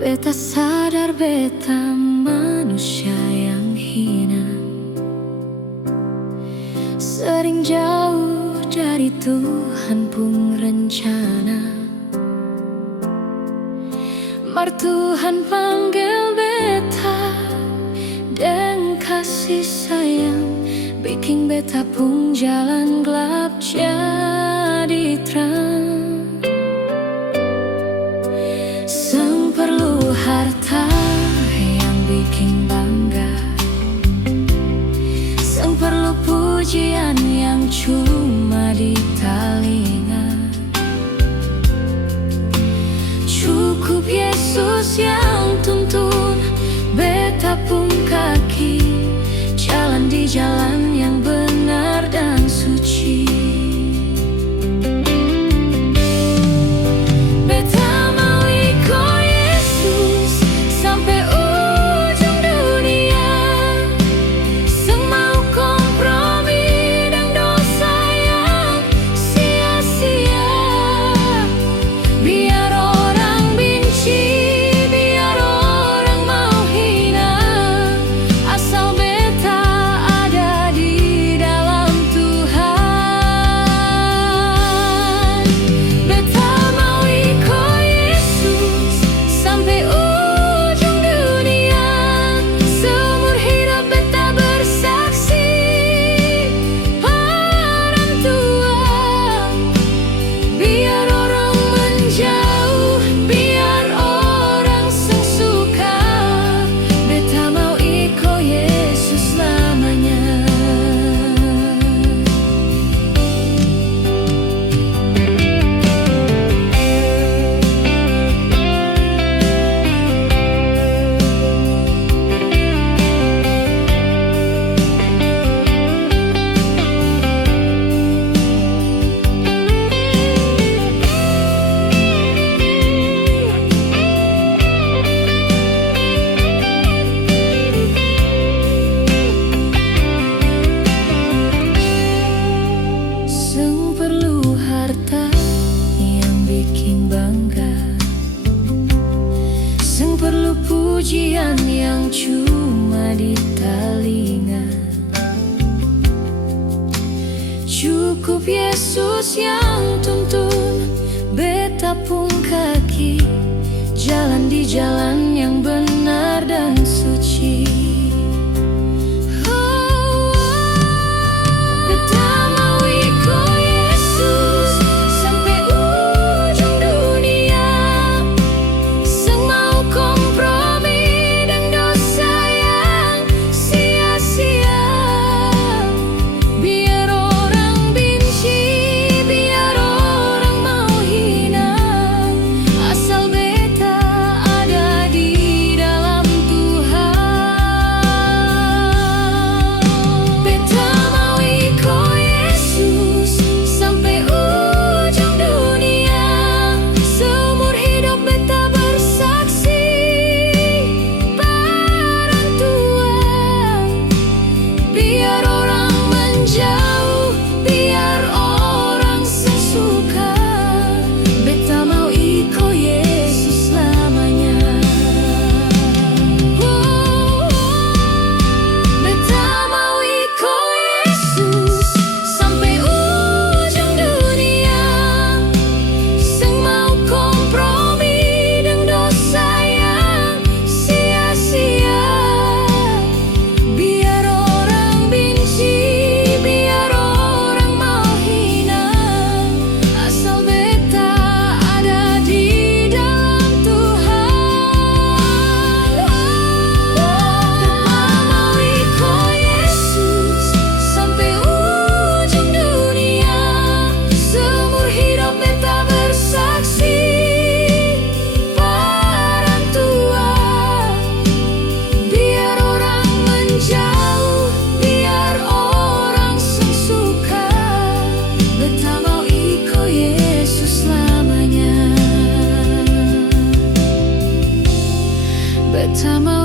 Beta sadar beta manusia yang hina, sering jauh dari Tuhan pun rencana. Mar Tuhan panggil beta dengan kasih sayang, bikin beta pun jalan gelap jadi terang. Sang perlu harta yang bikin bangga, sang perlu pujian yang cuma di telinga. Cukup Yesus yang tuntun beta pun kaki, jalan di jalan yang benar dan suci. Perlu pujian yang cuma di telinga. Cukup Yesus yang tuntun beta pun kaki, jalan di jalan yang benar dan suci. Time